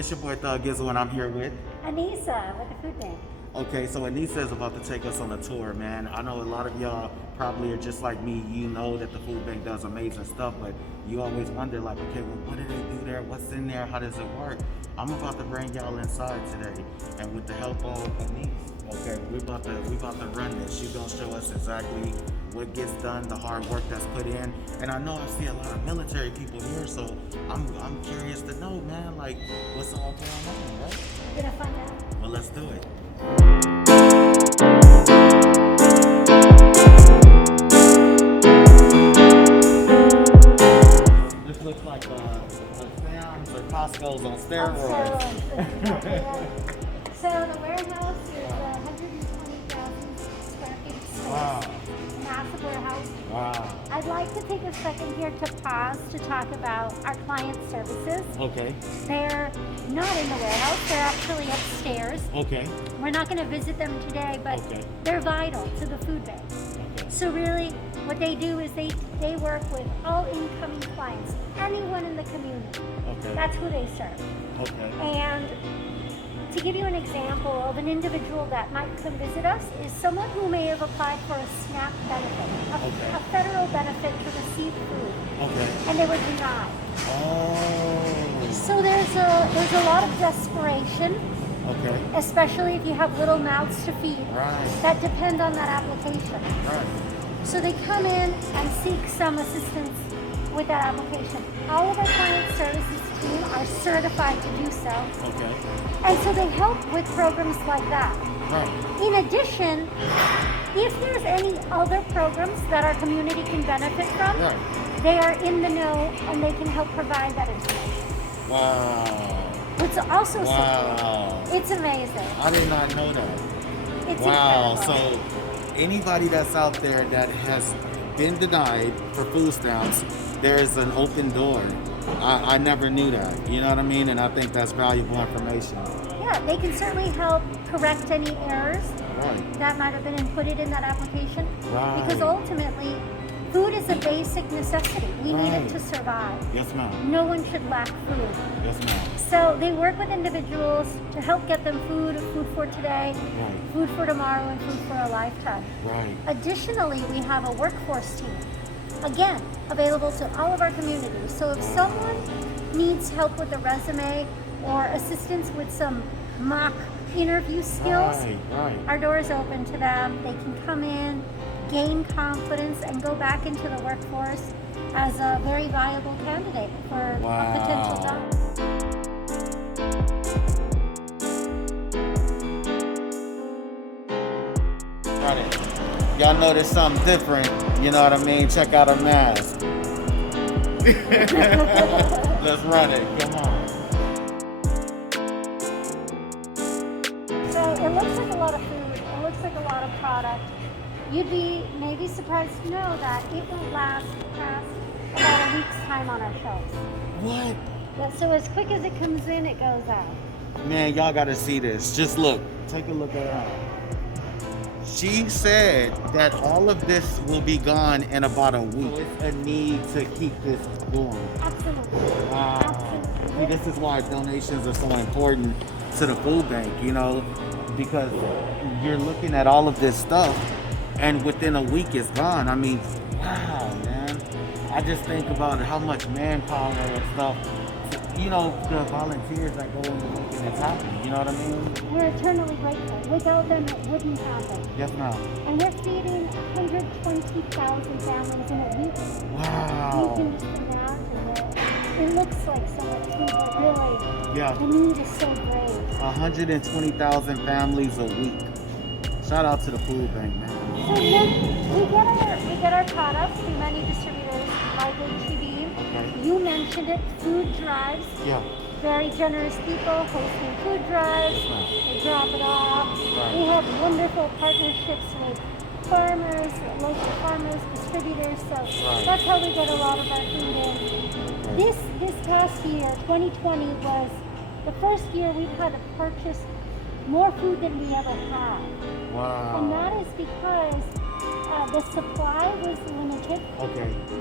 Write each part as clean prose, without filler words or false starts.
It's your boy Thuggizzle, and I'm here with Anissa with the food bank. Okay, so Anissa is about to take us on a tour, man. I know a lot of y'all probably are just like me. You know that the food bank does amazing stuff, but you always wonder, like, okay, well, what do they do there? What's in there? How does it work? I'm about to bring y'all inside today, and with the help of Anissa, okay, we about to run this. She's gonna show us exactly what gets done, the hard work that's put in. And I know I see a lot of military people here, so I'm curious to know, man, like, what's all going on, right? We're gonna find out. Well, let's do it. This looks like a Sam's or Costco's on steroids. So the warehouse is 120,000 square feet of space. Wow. Massive warehouse. Wow. I'd like to take a second here to pause to talk about our client services. Okay. They're not in the warehouse, they're actually upstairs. Okay. We're not going to visit them today, but they're vital to the food bank. Okay. So really, what they do is they work with all incoming clients, anyone in the community. Okay. That's who they serve. Okay. And to give you an example of an individual that might come visit us is someone who may have applied for a SNAP benefit, a federal benefit to receive food, and they were denied. Oh. So there's a lot of desperation, especially if you have little mouths to feed that depend on that application. Right. So they come in and seek some assistance with that application. All of our client services team are certified to do so. Okay. And so they help with programs like that. Right. In addition, if there's any other programs that our community can benefit from, they are in the know and they can help provide that information. Wow. It's also it's amazing. I did not know that. It's incredible. incredible. So anybody that's out there that has been denied for food stamps, there's an open door. I never knew that. You know what I mean? And I think that's valuable information. Yeah, they can certainly help correct any errors that might have been inputted in that application. Because ultimately, food is a basic necessity. We need it to survive. Yes, ma'am. No one should lack food. Yes, ma'am. So they work with individuals to help get them food for today, food for tomorrow, and food for a lifetime. Right. Additionally, we have a workforce team, again, available to all of our communities. So if someone needs help with a resume or assistance with some mock interview skills, our door is open to them. They can come in, gain confidence, and go back into the workforce as a very viable candidate for a potential job. Y'all notice something different, you know what I mean? Check out our mask. Let's run it, come on. So it looks like a lot of food, it looks like a lot of product. You'd be maybe surprised to know that it won't last past about a week's time on our shelves. What? Yeah, so as quick as it comes in, it goes out. Man, y'all gotta see this. Just look, take a look at her. She said that all of this will be gone in about a week. So it's a need to keep this going. Absolutely. Wow. Absolutely. This is why donations are so important to the food bank, you know, because you're looking at all of this stuff and within a week it's gone. I mean, wow, man. I just think about how much manpower and stuff, you know, the volunteers that go into making this happen, you know what I mean? We're eternally grateful. Without them, it wouldn't happen. Yes, ma'am. And we're feeding 120,000 families in a week. Wow. You can just imagine that. It looks like so much food, but really, the need is so great. 120,000 families a week. Shout out to the food bank, man. So we get our products through many distributors like HEB. You mentioned it, food drives. Yeah. Very generous people hosting food drives. They drop it off. We have wonderful partnerships with farmers, local farmers, distributors. So that's how we get a lot of our food in. This past year, 2020, was the first year we've had to purchase more food than we ever had. Wow. And that is because the supply was limited,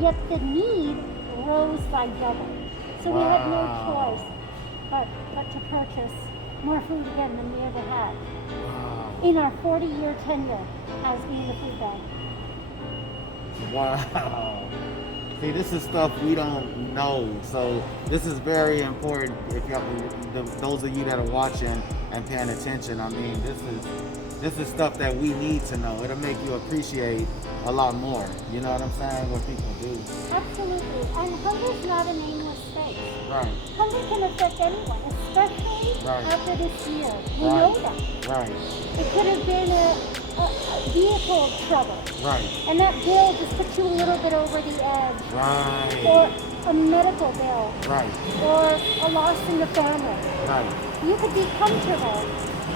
yet the need rose by double. So we had no choice but to food again than we ever had Wow. in our 40-year tenure as being the food bank. Wow. See, this is stuff we don't know, so this is very important. If y'all, those of you that are watching and paying attention, I mean, this is stuff that we need to know. It'll make you appreciate a lot more. You know what I'm saying? What people do. Absolutely. And hunger's not a nameless state. Right. Hunger can affect anyone, especially Right. after this year. We Right. know that. Right. It could have been a vehicle trouble. Right. And that bill just puts you a little bit over the edge. Right. Or a medical bill. Right. Or a loss in the family. Right. You could be comfortable.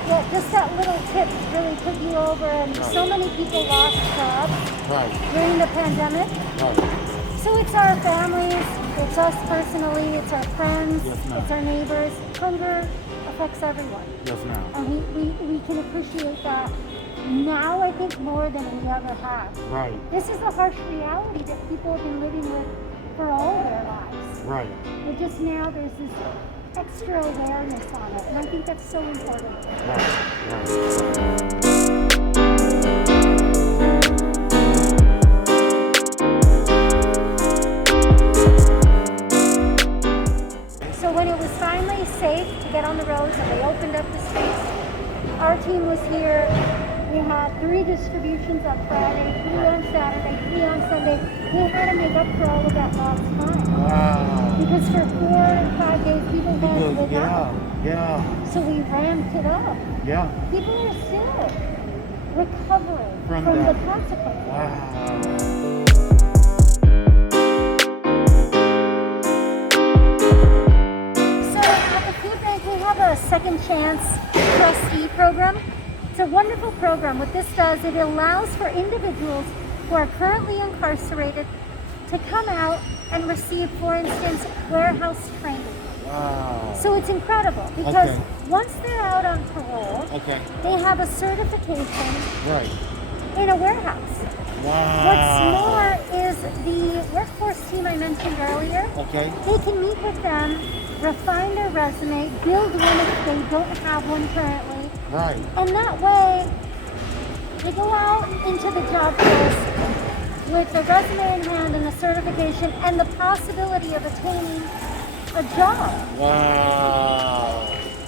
But just that little tip really put you over, and Right. so many people lost jobs Right. during the pandemic. Right. So it's our families, it's us personally, it's our friends, Yes, ma'am. it's our neighbors. Hunger affects everyone. Yes, ma'am. And we can appreciate that now, I think, more than we ever have. Right. This is the harsh reality that people have been living with for all their lives. Right. But just now there's this extra awareness on it, and I think that's so important. Right. Right. So when it was finally safe to get on the roads and they opened up the streets, our team was here. We had 3 distributions on Friday, 3 on Saturday, 3 on Sunday. We had to make up for all of that lost time. Wow. Because for 4 and 5 days, people had without. Yeah. So we ramped it up. Yeah. People are still recovering From from that. the consequences. Wow. So at the food bank, we have a second chance trustee program. It's a wonderful program. What this does, it allows for individuals who are currently incarcerated to come out and receive, for instance, warehouse training. Wow. So it's incredible because Okay. once they're out on parole, Okay. they have a certification Right. in a warehouse. Wow. What's more is the workforce team I mentioned earlier, Okay. they can meet with them, refine their resume, build one if they don't have one currently, Right. and that way they go out into the job force with a resume in hand and a certification and the possibility of attaining a job. Wow.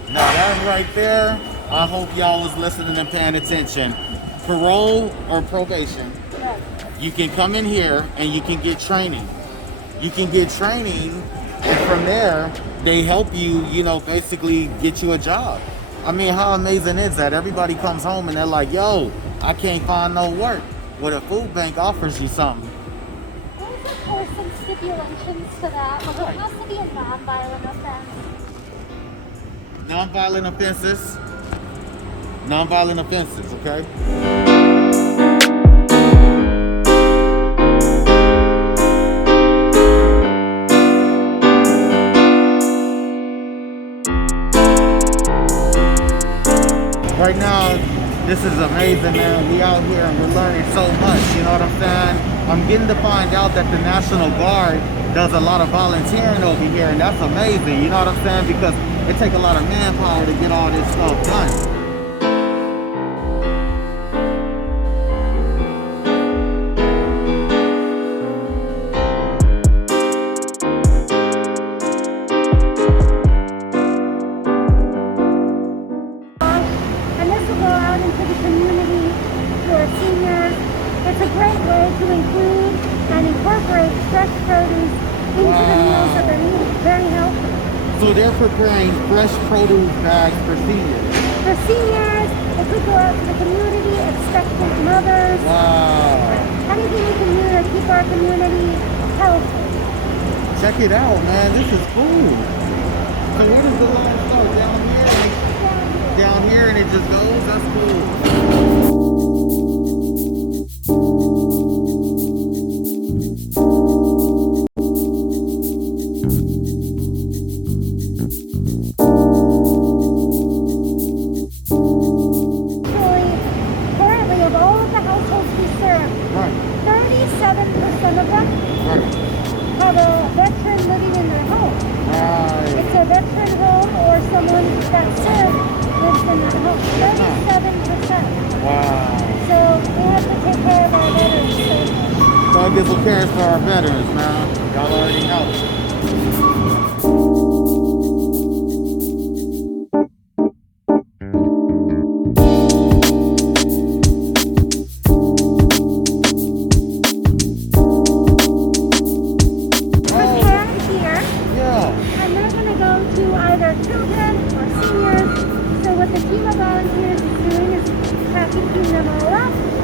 Now that right there, I hope y'all was listening and paying attention. Parole or probation, Right. you can come in here and you can get training. You can get training, and from there, they help you, basically get you a job. I mean, how amazing is that? Everybody comes home and they're like, yo, I can't find no work. Well, the food bank offers you something. There's of course some stipulations to that, but it has to be a non-violent offense. Nonviolent offenses. Nonviolent offenses, okay? Right now, this is amazing, man. We out here and we're learning so much, you know what I'm saying? I'm getting to find out that the National Guard does a lot of volunteering over here, and that's amazing, you know what I'm saying? Because it takes a lot of manpower to get all this stuff done. And this will go out into the community for seniors. It's a great way to include and incorporate fresh produce into the meals that they're eating. Very healthy. So they're preparing fresh produce bags for seniors. For seniors, it could go out to the community, expectant mothers. Wow. Anything we can do to keep our community healthy. Check it out, man. This is cool. So where does the line start? Down here? Down here and it just goes? That's cool. Currently, of all of the households we serve, Right, 37% of them right, have a veteran living in their home. right. It's a veteran home or someone that served in that home. 37%. Wow. So we have to take care of our veterans. Thuggizzle cares for our veterans, man. Y'all already know.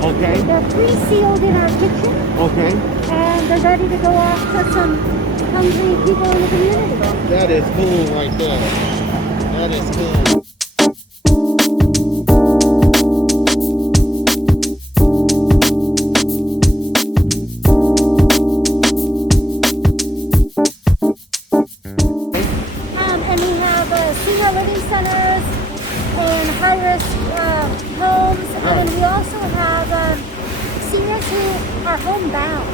Okay. They're pre-sealed in our kitchen. Okay. And they're ready to go off to some hungry people in the community. That is cool right there. That is cool. And we have senior living centers and high-risk homes. Right. And then we also have seniors who are homebound.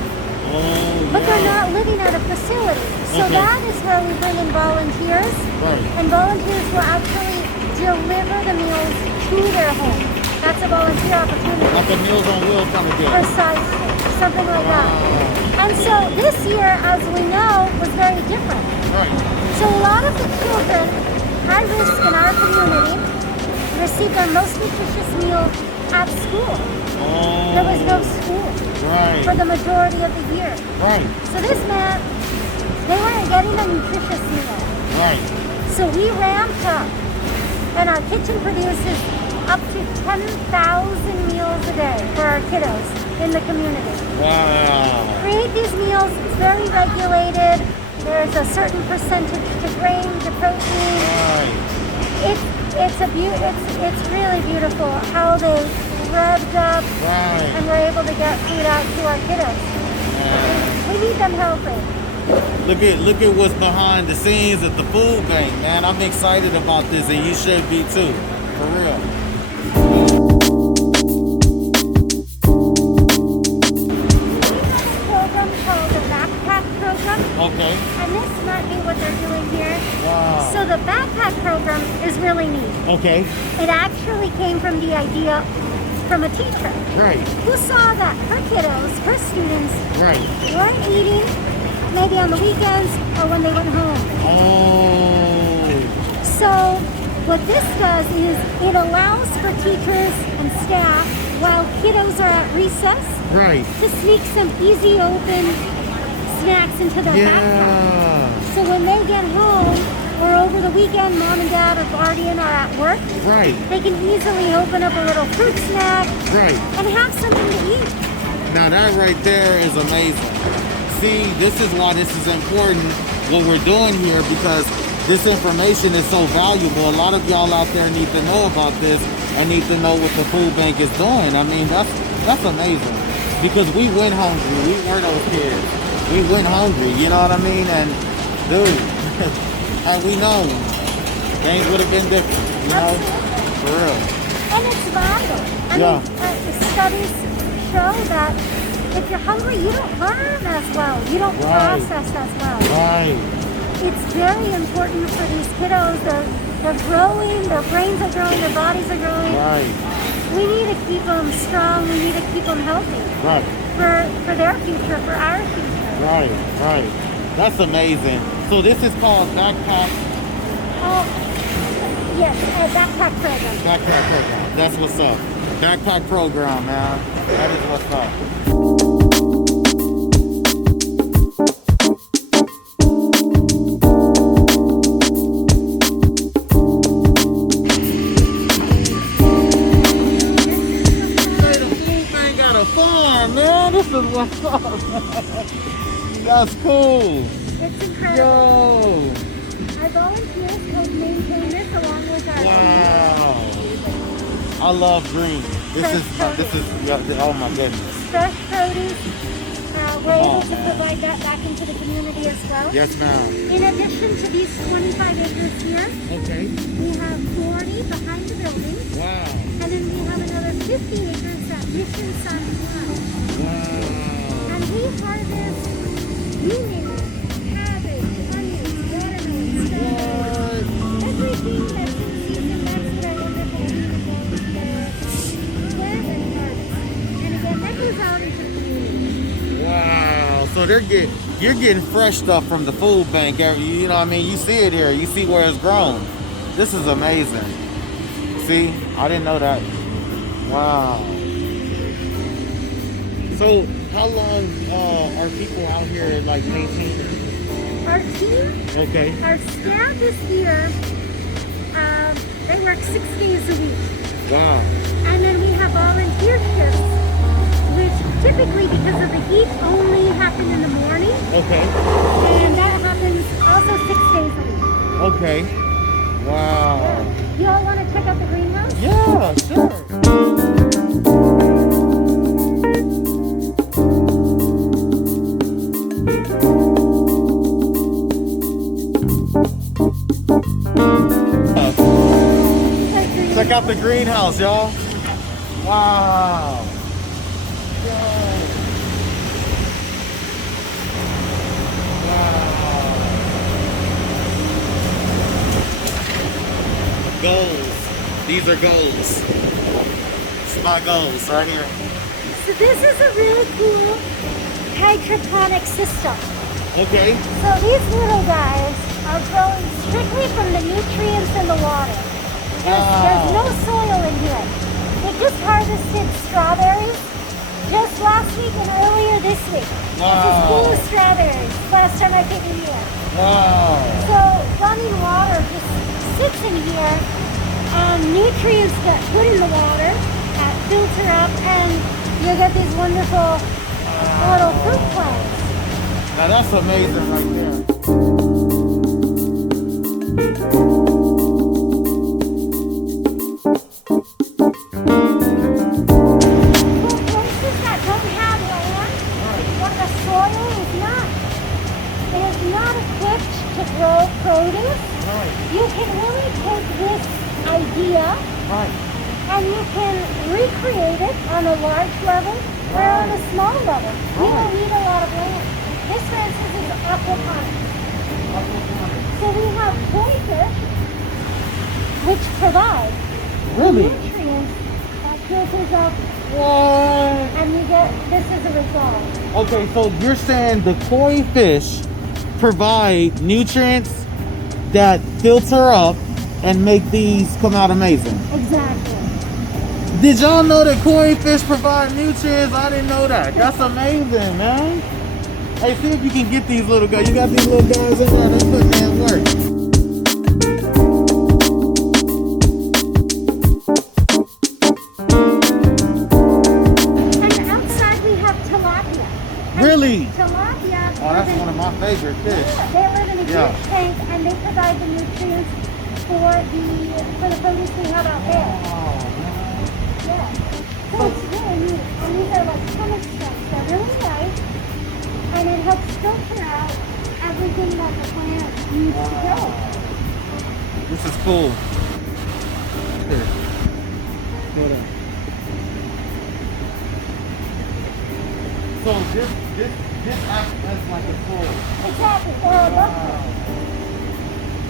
But they're not living at a facility. So that is where we bring in volunteers. Right. And volunteers will actually deliver the meals to their home. That's a volunteer opportunity. Like a Meals on Wheels kind of deal. Precisely. Something like that. And so this year, as we know, was very different. Right. So a lot of the children, high risk in our community, received their most nutritious meal at school. There was no school for the majority of the year. Right. So this meant they weren't getting a nutritious meal. Right. So we ramped up, and our kitchen produces up to 10,000 meals a day for our kiddos in the community. Wow. Create these meals, it's very regulated. There's a certain percentage to grain, to protein. Right. It's really beautiful how they revved up and we're able to get food out to our kiddos. We need them healthy. Look at what's behind the scenes at the food bank, man. I'm excited about this, and you should be too, for real. Okay. And this might be what they're doing here. Wow. So the backpack program is really neat. Okay. It actually came from the idea from a teacher. Right. Who saw that her kiddos, her students, weren't eating maybe on the weekends or when they went home. So what this does is it allows for teachers and staff while kiddos are at recess to sneak some easy open snacks into their backpack. So when they get home or over the weekend, mom and dad or guardian are at work, they can easily open up a little fruit snack and have something to eat. Now that right there is amazing. See, this is why this is important, what we're doing here, because this information is so valuable. A lot of y'all out there need to know about this and need to know what the food bank is doing. I mean, that's amazing. Because we went hungry. We were those kids. We went hungry, you know what I mean? And dude, and we know things would have been different, you know? For real. And it's vital. I mean, studies show that if you're hungry, you don't learn as well. You don't process as well. It's very important for these kiddos. They're growing, their brains are growing, their bodies are growing. We need to keep them strong. We need to keep them healthy. For their future, for our future. That's amazing. So this is called backpack. Yes, backpack program. Backpack program. That's what's up. Backpack program, man. That is what's up. Man, this is what's up. That's cool. It's incredible. Yo. Our volunteers help maintain this along with our I love green. This is oh my goodness. Fresh produce. We're able to provide that back into the community as well. Yes, ma'am. In addition to these 25 acres here, we have 40 behind the building. Wow. And then we have another 50 acres at Mission Sun Farm. Wow. And we harvest onions, cabbage, onions, watermelons, strawberries, everything that's in season. That's what our wonderful you're getting fresh stuff from the food bank. You know what I mean? You see it here. You see where it's grown. This is amazing. See, I didn't know that. Wow. So how long are people out here like maintaining? Our team, Okay. our staff is here. They work 6 days a week. Wow. And then we have volunteer shifts, which typically, because of the heat, only happen in the morning. Okay. And that happens also 6 days a week. Okay. Wow. You all want to check out the greenhouse? Yeah, sure. Check out the greenhouse, y'all. Wow. Goals. These are goals. It's my goals right here. So this is a really cool hydroponic system. Okay. So these little guys are growing strictly from the nutrients in the water. There's no soil in here. They just harvested strawberries just last week and earlier this week. Wow. It's as full of strawberries last time I came in here. Wow. So running water just sits in here and nutrients get put in the water, filter up, and you get these wonderful little fruit plants. Now that's amazing right there. Grow produce, you can really take this idea and you can recreate it on a large level or on a small level. You don't need a lot of land. This, for instance, is aquaponics. So we have koi fish, which provide nutrients that filters up, and you get this as a result. Okay, so you're saying the koi fish provide nutrients that filter up and make these come out amazing. Exactly. Did y'all know that koi fish provide nutrients? I didn't know that. That's amazing, man. Hey, see if you can get these little guys. You got these little guys in there. Let's put them in work. And outside we have tilapia. Really? Tilapia. Oh, that's one of my favorite fish. Yeah, they live in a huge tank and they provide the nutrients for the produce we have out there. Yeah. So it's really neat. And these are like chemic strips. They're really light and it helps filter out everything that the plant needs to grow. This is cool. Here. Hold on. So this acts as like a tool. Exactly.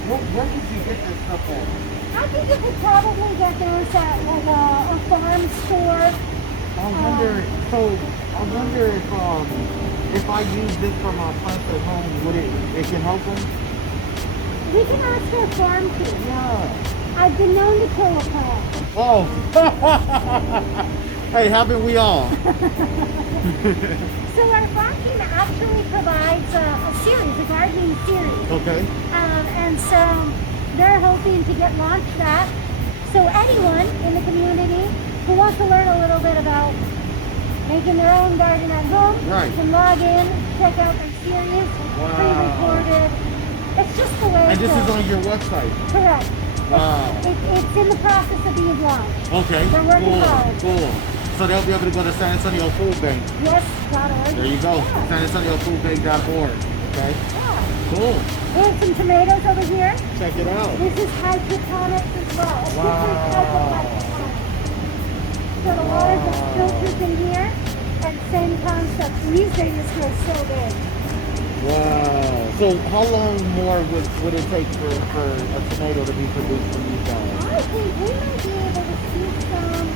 Where did you get this stuff at? I think you could probably get those at like a farm store. I wonder if I use this for my plants at home, would it can help them? We can ask our farm team. Yeah. I've been known to kill a plant. Oh. Hey, haven't we all? So our farm team actually provides a series, a gardening series. Okay. And so they're hoping to get launched that. So anyone in the community who wants to learn a little bit about making their own garden at home can log in, check out their series, pre-recorded. It's just the way and this is on your website? Correct. Wow. It's in the process of being launched. Okay. We're working hard. Cool. So they'll be able to go to San Antonio Food Bank. Yes, .org. There you go. Yeah. SanAntonioFoodBank.org. Okay. Yeah. Cool. We have some tomatoes over here. Check it out. This is hydroponics as well. A Wow. different type of hydroponics. So the water just filters in here, and same concept. These days grow so big. Wow. So how long more would it take for a tomato to be produced from these guys? I think we might be able to see some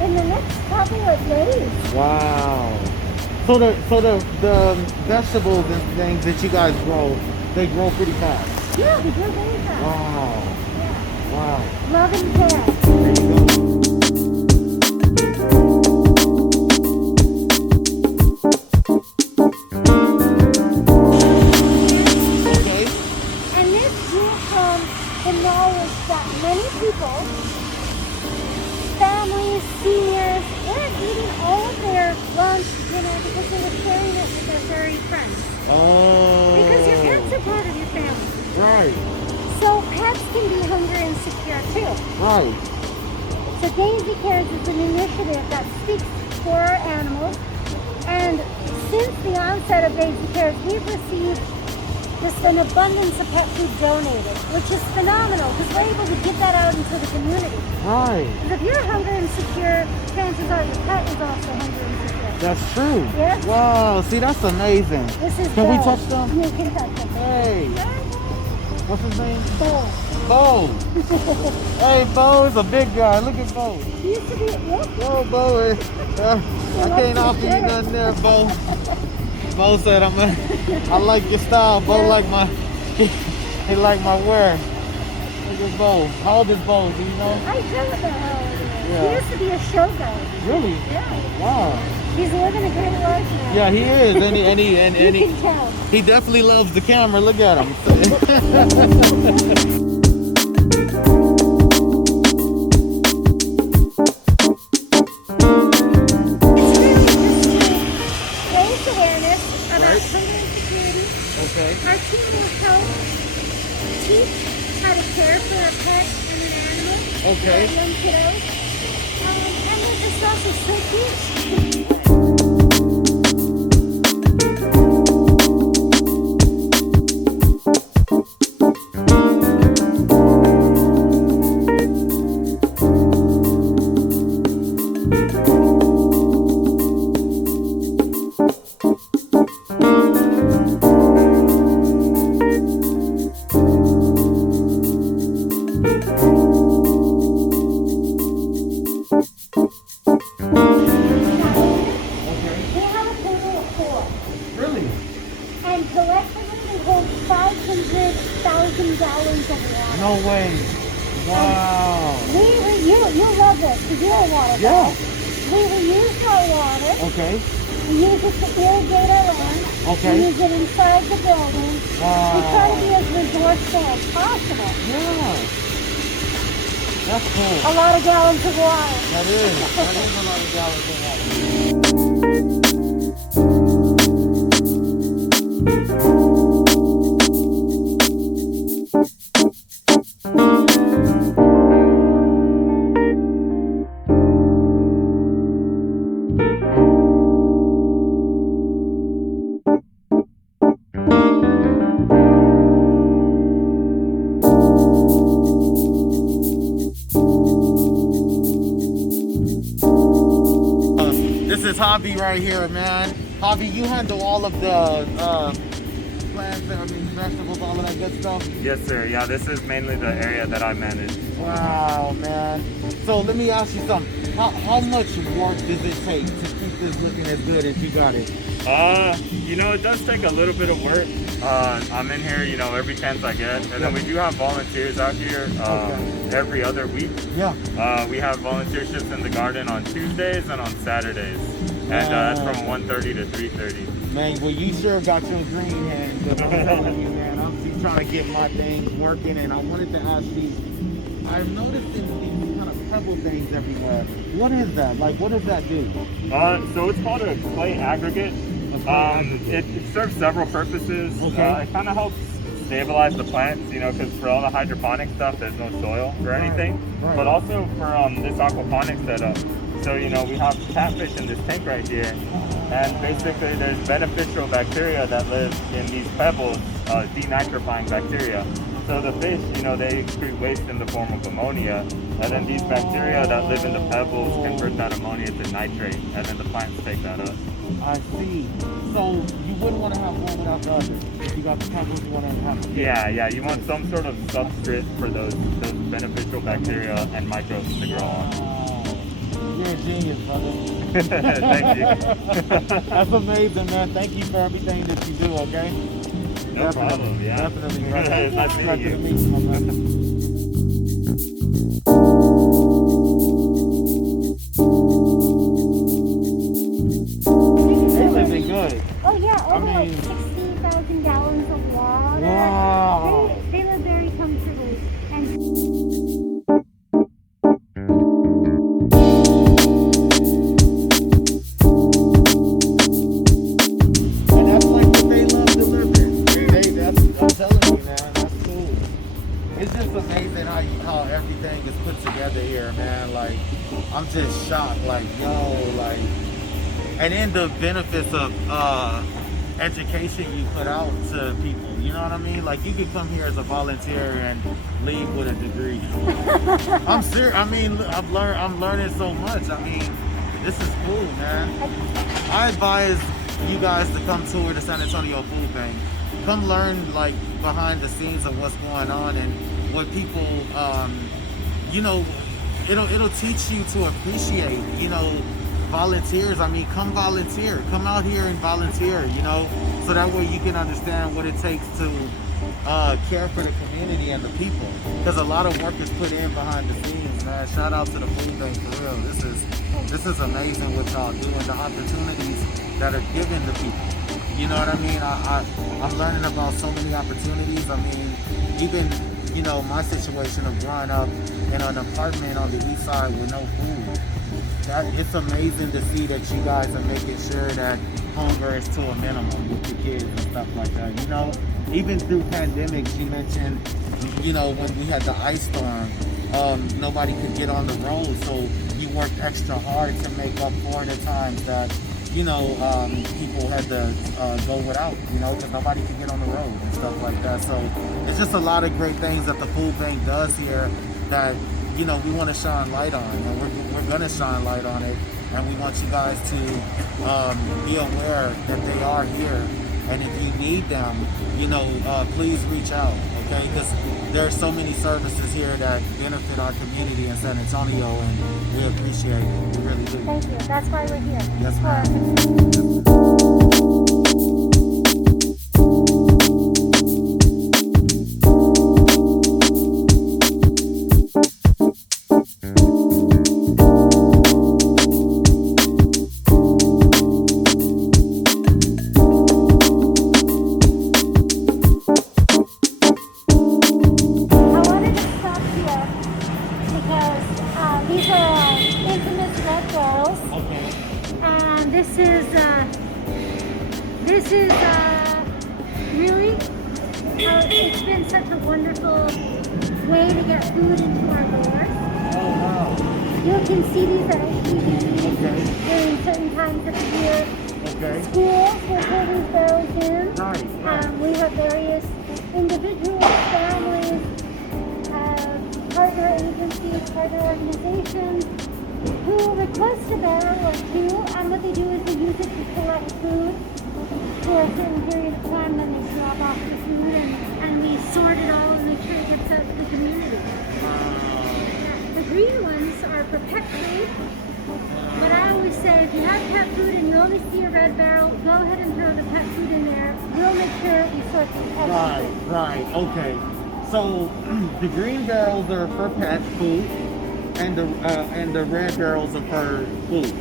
in the next couple of days. Wow. So the vegetables and things that you guys grow, they grow pretty fast. Yeah, we grow very fast. Wow. Yeah. Wow. Love and care. There you go. Okay. And this grew from the knowledge that many people, families, seniors, weren't eating all of their lunch, dinner, because they were sharing it with their furry friends. Oh. Because your pets are part of your family. Right. So pets can be hungry and secure too. Right. So Daisy Cares is an initiative that speaks for our animals. And since the onset of Daisy Cares, we've received just an abundance of pet food donated, which is phenomenal because we're able to get that out into the community. Right. Because if you're hungry and secure, chances are your pet is also hungry and secure. That's true. Yes. Wow. See, that's amazing. This is Can we Bo. touch them? You can touch them. Hey. What's his name? Bo. Bo. Hey, Bo is a big guy. Look at Bo. He used to be at work. Oh, Bo. I can't offer you nothing there, Bo. Bo said I like your style. Bo like my he like my wear. Look at Bo. How old is Bo? Do you know? I don't know how old he is. Yeah. He used to be a show guy. Really? Yeah. Wow. He's living a great life now. Yeah, he is. And You can tell. he definitely loves the camera. Look at him. It's really just to raise awareness about Right. hunger and security. Okay. Our team will help teach how to care for a pet and an animal. Okay. For young kiddos. And they're just also so cute. They have a total of 4. Really? And collectively they hold 500,000 gallons of water. No way. Wow. You'll love this because you're a water Yeah. guy. We reuse our water. Okay. We use it to irrigate our land. Okay. We use it inside the building. Wow. We try to be as resourceful as possible. Yeah. That's A cool. lot of gallons of water. That is a lot of gallons of water. This is Hobby right here, man. Hobby, you handle all of the plants, vegetables, all of that good stuff. Yes, sir. Yeah, this is mainly the area that I manage. Wow, man. So let me ask you something. How much work does it take to keep this looking as good as you got it? It does take a little bit of work. I'm in here, every chance I get. And then we do have volunteers out here every other week. Yeah. We have volunteer shifts in the garden on Tuesdays and on Saturdays. And that's from 1:30 to 3:30. Man, well, you sure got your green hands. I'm telling you, man. I'm still trying to get my things working, and I wanted to ask you. I've noticed these kind of pebble things everywhere. What is that? Like, what does that do? So it's called a clay aggregate. It serves several purposes. Okay. It kind of helps stabilize the plants, because for all the hydroponic stuff, there's no soil or anything. Right. But also for this aquaponics setup. So, we have catfish in this tank right here. And basically there's beneficial bacteria that live in these pebbles, denitrifying bacteria. So the fish, they excrete waste in the form of ammonia, and then these bacteria that live in the pebbles convert that ammonia to nitrate, and then the plants take that up. I see. So you wouldn't want to have one without the other. If you got the pebbles, you want to have them. Yeah, you want some sort of substrate for those beneficial bacteria and microbes to grow on. You're a genius, brother. Thank you. That's amazing, man. Thank you for everything that you do, okay? No problem, yeah. Definitely, brother. Nice Pleasure to meeting meet you, my brother. They living good. Oh yeah, over I mean- like 60,000 gallons of water. Wow. They live very comfortably. And And that's like what they love delivering. I'm telling you, man, that's cool. It's just amazing how everything is put together here, man. Like, I'm just shocked. Like, yo, like, and then the benefits of education you put out to people. You know what I mean? Like, you could come here as a volunteer and leave with a degree. I'm serious. I mean, I'm learning so much. I mean, this is cool, man. I advise you guys to come tour the San Antonio Food Bank. Come learn like behind the scenes of what's going on and what people, you know, it'll teach you to appreciate, you know, volunteers. I mean, come volunteer. Come out here and volunteer, you know, so that way you can understand what it takes to care for the community and the people. Because a lot of work is put in behind the scenes, man. Shout out to the food bank for real. This is amazing what y'all do and the opportunities that are given to people. You know what I mean? I'm learning about so many opportunities. I mean, even, you know, my situation of growing up in an apartment on the east side with no food. It's amazing to see that you guys are making sure that hunger is to a minimum with the kids and stuff like that. You know, even through pandemics, you mentioned, you know, when we had the ice storm, nobody could get on the road, so you worked extra hard to make up for the times that, you know, people had to go without, you know, because nobody could get on the road and stuff like that. So it's just a lot of great things that the food bank does here that, you know, we want to shine light on, and we're going to shine light on it, and we want you guys to be aware that they are here, and if you need them, you know, please reach out, okay, because there are so many services here that benefit our community in San Antonio, and we appreciate it, we really do. thank you. That's why we're here. Yes, For our ma'am. community. I wanted to stop here because these are infamous red barrels, Okay. and this is really it's been such a wonderful way to get food into our doors. Oh, wow. You can see these are HPV Okay. during certain times of the year. Okay. Schools will pull these barrels in. Right. We have various individuals, families, partner agencies, partner organizations who request a barrel or two, and what they do is they use it to collect food for a certain period of time, then they drop off the food, and we sort it all and make sure it gets out to the community. The green ones are for pet food, but I always say if you have pet food and you only see a red barrel, go ahead and throw the pet food in there. We'll make sure we sort everything. Right, okay. So the green barrels are for pet food, and the red barrels are for food.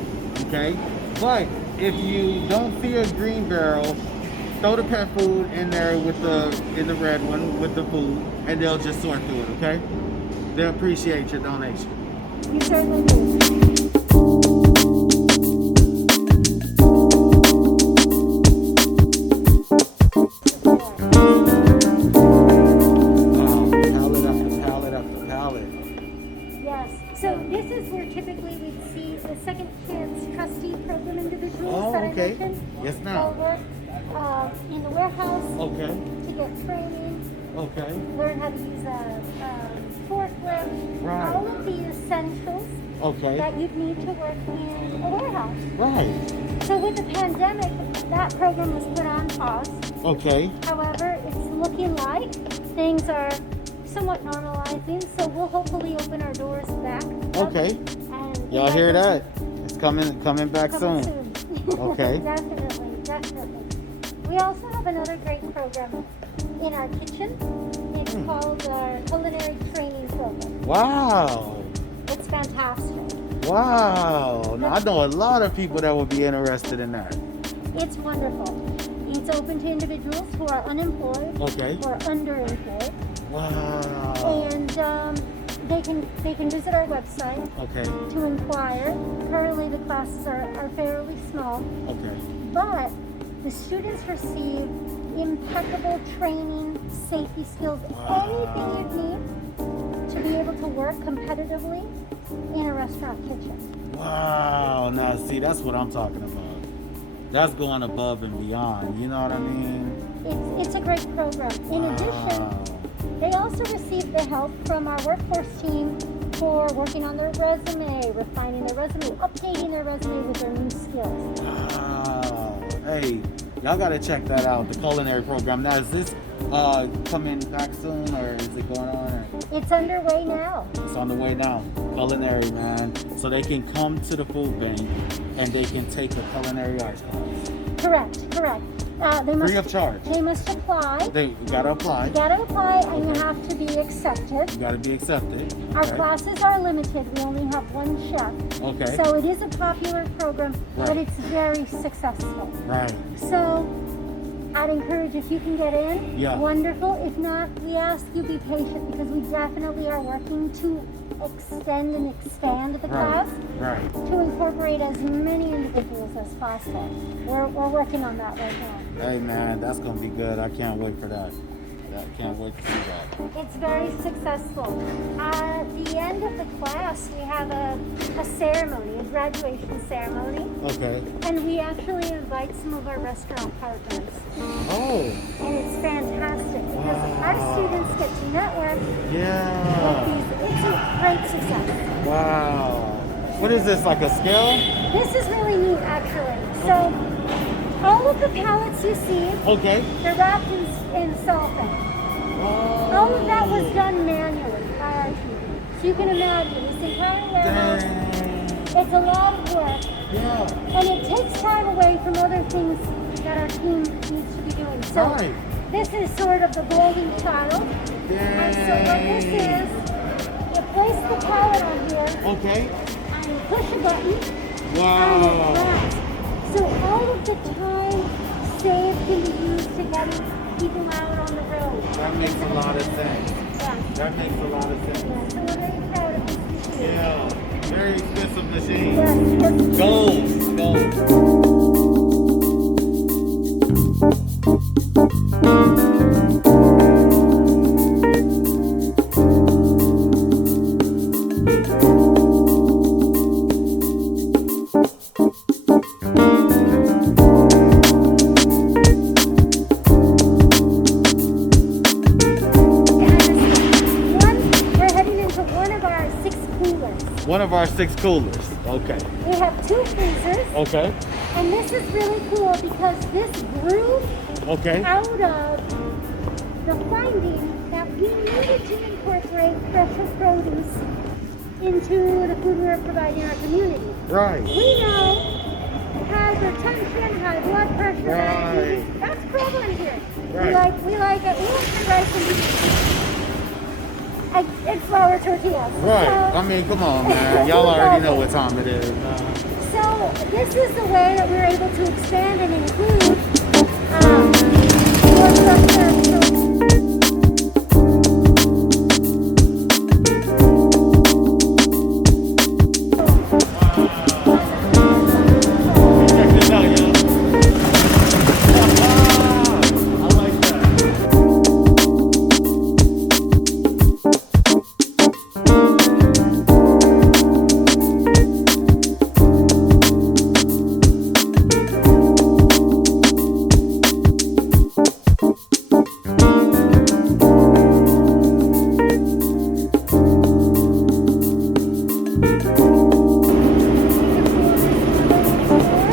Okay, but if you don't see a green barrel, throw the pet food in there in the red one with the food, and they'll just sort through it. Okay, they'll appreciate your donation. You certainly do. Pallet after pallet after pallet. Yes. So this is where typically we'd see the second chance trustee program individuals Oh, that okay. I mentioned. Yes, ma'am. They'll work in the warehouse Okay, to get training, okay, learn how to use a forklift, Right. all of the essentials okay. that you'd need to work in a warehouse. Right. So with the pandemic, that program was put on pause. Okay. However, it's looking like things are somewhat normalizing, so we'll hopefully open our doors back up. Okay. And Y'all hear that? It's coming back Coming soon. soon. Okay. Definitely. We also have another great program in our kitchen. It's called our Culinary Training Program. Wow. It's fantastic. Wow. Now, I know a lot of people that would be interested in that. It's wonderful. It's open to individuals who are unemployed Okay. or underemployed. Wow. And they can visit our website Okay. to inquire. Currently the classes are fairly small, Okay. but the students receive impeccable training, safety skills, anything you need to be able to work competitively in a restaurant kitchen. Wow. Now, see, that's what I'm talking about. That's going above and beyond. You know what I mean? It's a great program. In addition, they also receive the help from our workforce team for working on their resume, refining their resume, updating their resume with their new skills. Wow. Hey, y'all got to check that out, the culinary program. Now, is this coming back soon, or is it going on? Or? It's underway now. It's on the way now. Culinary, man. So they can come to the food bank and they can take a culinary arts class. Correct. They must, Free of charge. They must apply. They gotta apply. You gotta apply, and you have to be accepted. You gotta be accepted. Our Okay. classes are limited. We only have one chef. Okay. So it is a popular program, but Right. it's very successful. Right. So I'd encourage, if you can get in, Yeah. wonderful. If not, we ask you be patient, because we definitely are working to extend and expand the class Right. to incorporate as many individuals as possible. We're working on that right now. Hey, man, that's gonna be good. I can't wait for that. I can't wait to see that. It's very successful. At the end of the class, we have a ceremony, a graduation ceremony, Okay. and we actually invite some of our restaurant partners. Oh. And it's fantastic because Wow. our students get to network with Yeah. these. It's a great success. Wow. What is this, like a scale? This is really neat, actually. So all of the pallets you see, Okay. they're wrapped in cellophane. Oh. All of that was done manually by our team. So you can imagine this entire warehouse. Dang. It's a lot of work, Yeah. and it takes time away from other things that our team needs to be doing. So Right. this is sort of the golden child. And so what this is, you place the pallet on here, Okay. and you push a button, and it Wow. wraps. So all of the time saved can be used to get people out on the road. That makes a lot of sense. Yeah. That makes a lot of sense. Yeah, so we're very proud of this machine. Yeah. Very expensive machine. Yes. Gold. We're heading into one of our 6 coolers. One of our 6 coolers. Okay. We have 2 freezers, Okay. and this is really cool because this grew Okay. out of the finding that we needed to incorporate fresher produce into the food we're providing our community. Right. We know hypertension, high blood pressure, Right. diabetes, that's prevalent here. Right. We like the rice and beans. And flour tortillas. Right. So, I mean, come on, man. Y'all already know what time it is. so this is the way that we're able to expand and include more fresher. Check this out, y'all. I like that.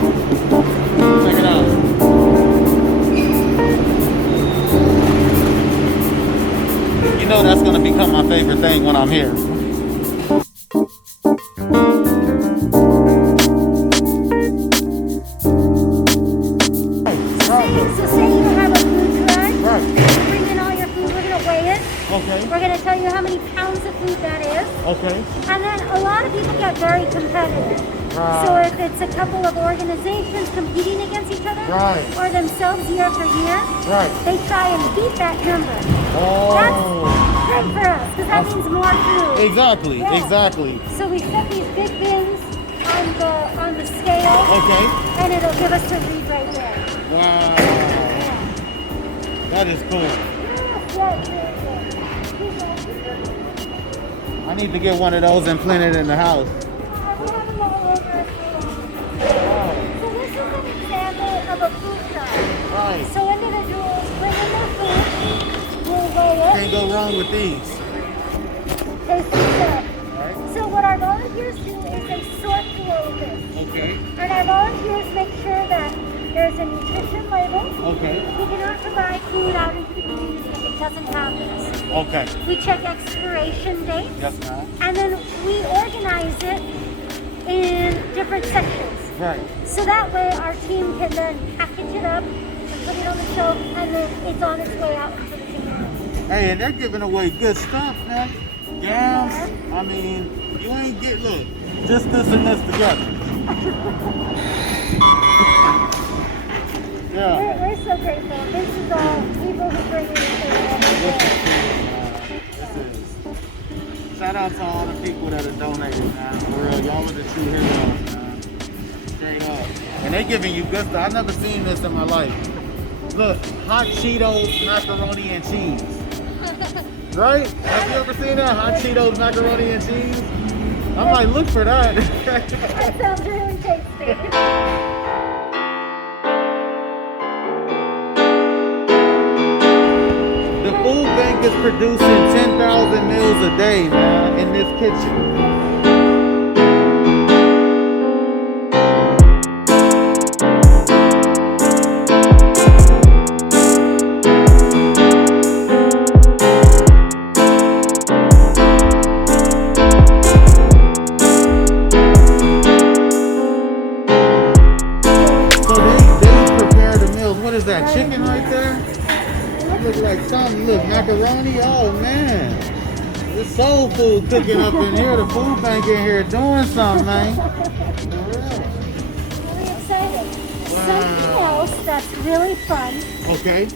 Check it out. You know that's gonna be favorite thing when I'm here. So say you have a food truck. Right. You bring in all your food. We're gonna weigh it. Okay. We're gonna tell you how many pounds of food that is. Okay. And then a lot of people get very competitive. Right. So if it's a couple of organizations competing against each other, Right. or themselves year for year, Right. they try and beat that number. Oh. That's great for us because that means more food. Exactly. Yeah. Exactly. So we set these big bins on the scale, Okay. and it'll give us a read right there. Wow. Yeah. That is cool. Yes. I need to get one of those and plant it in the house. We have them all over. So this is an example of a food truck. Right. So individuals bring in their food, we'll weigh it, Can't go wrong with these. taste the stuff. Right. So what our volunteers do is they sort through all of this. Okay. And our volunteers make sure that there's a nutrition label. Okay. We cannot provide food out into the community if it doesn't have this. Okay. We check expiration dates. Yes, ma'am. And then we organize it in different sections. Right. So that way our team can then package it up and put it on the shelf, and then it's on its way out into the community. Hey, and they're giving away good stuff, man. Yams. I mean, you ain't get, look, just this and this together. Yeah. We're so grateful. This is all people who bring in the food every day. This is. Shout out to all the people that are donating, man. For real, y'all are the true heroes, man. Straight up. And they giving you good stuff. I've never seen this in my life. Look, hot Cheetos, macaroni and cheese. Right? Have you ever seen that? Hot Cheetos, macaroni and cheese? I might look for that. That sounds really tasty. The food bank is producing 10,000 meals a day, man, in this kitchen. So they prepare the meals. What is that, chicken right there? Look like something. Look, macaroni. Oh man, there's soul food cooking up in here. The food bank in here doing something, man. For real. Really excited. Something else that's really fun. Okay.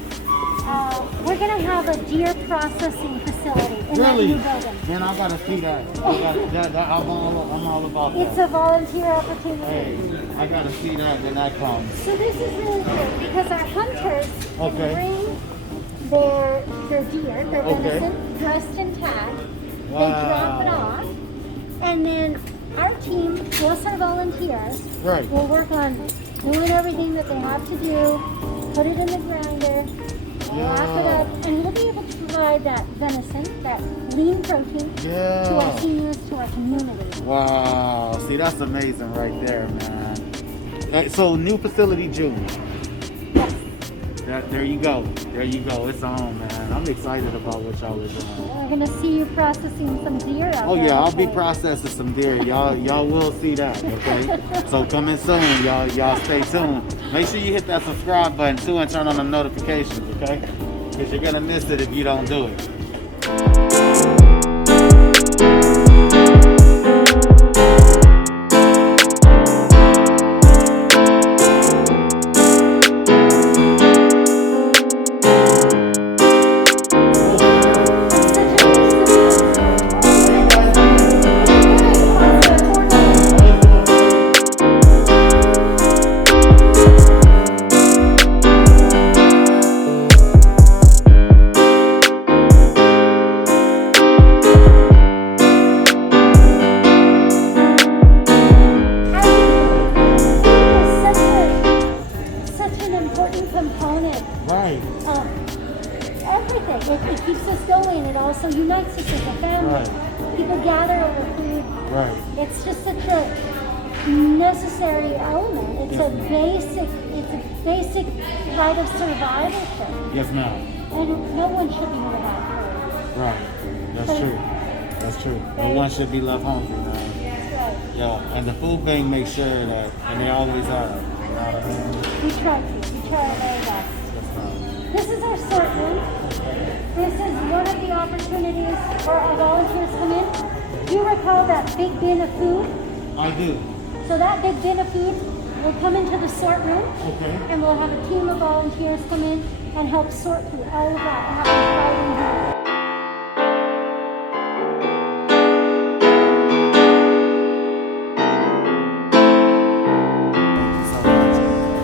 We're gonna have a deer processing facility in that Really? new building. Man, I gotta see that. I'm all about that. It's a volunteer opportunity. Hey, I gotta see that when that comes. So this is really cool because our hunters can Okay. bring their deer, their Okay. venison, dressed and tagged. They Wow. drop it off, and then our team, plus our volunteers, Right. will work on doing everything that they have to do, put it in the grinder, wrap it Yeah. up, and we'll be able to provide that venison, that lean protein, to our Yeah. seniors, to our community. Wow. See, that's amazing right there, man. So new facility June. Yes. There you go. There you go. It's on, man. I'm excited about what y'all are doing. We're gonna see you processing some deer out Oh there. yeah, I'll be okay? processing some deer. Y'all will see that, okay? So coming soon, y'all stay tuned. Make sure you hit that subscribe button too and turn on the notifications, okay? Because you're gonna miss it if you don't do it. Such an important component Right. of everything. It keeps us going. It also unites us as a family. Right. People gather over food. Right. It's just such a necessary element. It's a basic right of survivorship. Yes, ma'am. And no one should be without food. Right. That's true. That's true. No one should be left hungry, man. That's right. Yeah, and the food bank makes sure that, and they always are. You know what I mean? We try to. We try our very best. Yes, ma'am. This is our sort room. This is one of the opportunities where our volunteers come in. Do you recall that big bin of food? I do. So that big bin of food will come into the sort room, Okay. and we'll have a team of volunteers come in and help sort through all of that. It happens right in here. Thank you so much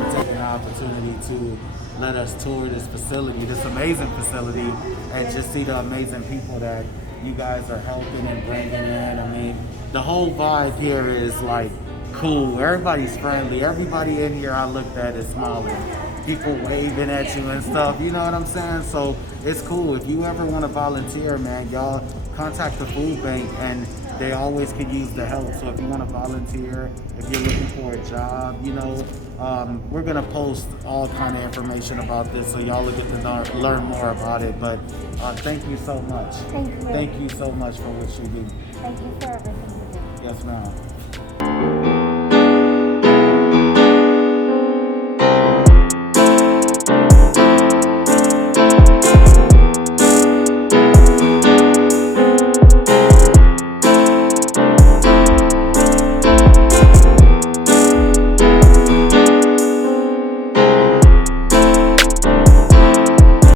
for taking the opportunity to let us tour this facility, this amazing facility, and just see the amazing people that you guys are helping and bringing in. I mean, the whole vibe here is like cool. Everybody's friendly. Everybody in here I looked at is smiling. People waving at you and stuff. You know what I'm saying? So it's cool. If you ever want to volunteer, man, y'all contact the food bank, and they always can use the help. So if you want to volunteer, if you're looking for a job, you know, we're gonna post all kind of information about this, so y'all will get to learn more about it. But thank you so much. Thank you. Thank you so much for what you do. Thank you for everything you do. Yes, ma'am.